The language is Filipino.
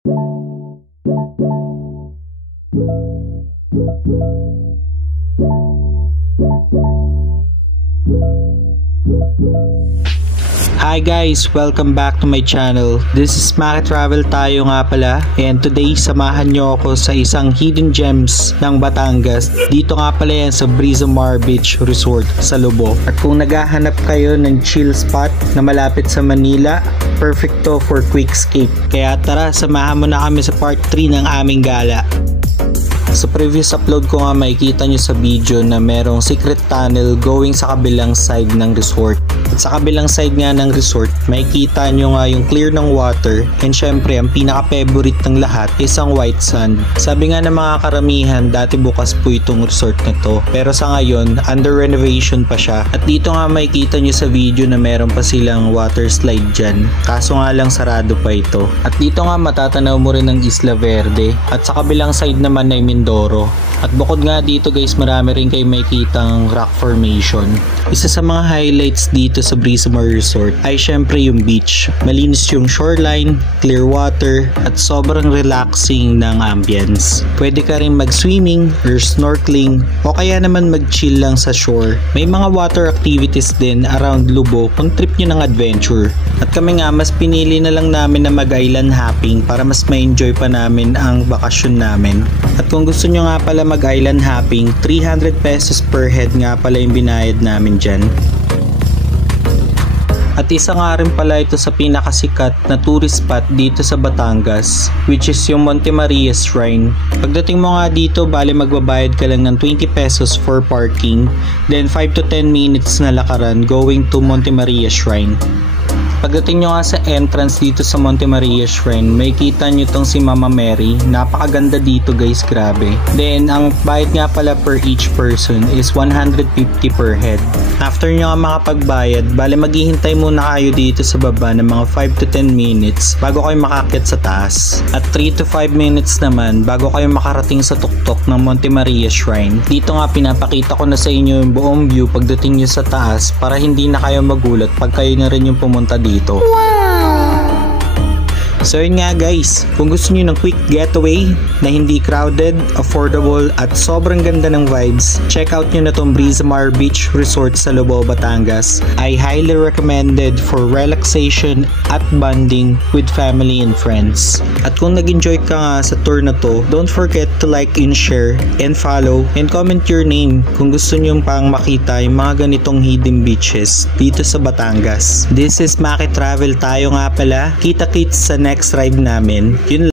Hi guys! Welcome back to my channel. This is Maki Travel tayo nga pala, and today samahan nyo ako sa isang hidden gems ng Batangas. Dito nga pala yan sa Brizamar Beach Resort sa Lobo. At kung naghahanap kayo ng chill spot na malapit sa Manila, perfect to for quick escape. Kaya tara, samahan mo na kami sa part 3 ng aming gala. Sa previous upload ko nga makikita nyo sa video na merong secret tunnel going sa kabilang side ng resort. At sa kabilang side nga ng resort, makikita nyo nga yung clear ng water, and syempre ang pinaka-favorite ng lahat is ang white sand. Sabi nga ng mga karamihan, dati bukas po itong resort na to, pero sa ngayon under renovation pa siya. At dito nga makikita nyo sa video na meron pa silang water slide dyan, kaso nga lang sarado pa ito. At dito nga matatanaw mo rin ang Isla Verde, at sa kabilang side naman ay Mindoro. At bukod nga dito guys, marami rin kayo makikitang rock formation. Isa sa mga highlights dito sa Brizamar Resort ay syempre yung beach. Malinis yung shoreline, clear water, at sobrang relaxing ng ambience. Pwede ka rin mag-swimming or snorkeling, o kaya naman mag-chill lang sa shore. May mga water activities din around Lobo kung trip nyo ng adventure. At kami nga, mas pinili na lang namin na mag-island hopping para mas ma-enjoy pa namin ang bakasyon namin. At kung gusto nyo nga pala mag-island hopping, 300 pesos per head nga pala yung binayad namin dyan. At isa nga rin pala ito sa pinakasikat na tourist spot dito sa Batangas, which is yung Monte Maria Shrine. Pagdating mo nga dito, bale magbabayad ka lang ng 20 pesos for parking, then 5 to 10 minutes na lakaran going to Monte Maria Shrine. Pagdating nyo nga sa entrance dito sa Monte Maria Shrine, may kita nyo tong si Mama Mary. Napakaganda dito guys, grabe. Then, ang bayad nga pala per each person is 150 per head. After nyo nga makapagbayad, bale maghihintay muna kayo dito sa baba ng mga 5 to 10 minutes bago kayo makakit sa taas. At 3 to 5 minutes naman bago kayo makarating sa tuktok ng Monte Maria Shrine. Dito nga pinapakita ko na sa inyo yung buong view pagdating nyo sa taas para hindi na kayo magulat pag kayo na rin yung pumunta dito. So yun nga guys, kung gusto niyo ng quick getaway na hindi crowded, affordable at sobrang ganda ng vibes, check out nyo na tong Brizamar Beach Resort sa Lobo, Batangas. I highly recommended for relaxation at bonding with family and friends. At kung nag-enjoy ka nga sa tour na to, don't forget to like and share and follow and comment your name kung gusto nyo pang makita yung mga ganitong hidden beaches dito sa Batangas. This is Maki Travel tayo nga pala. Kita-kits sa next ride namin. Yun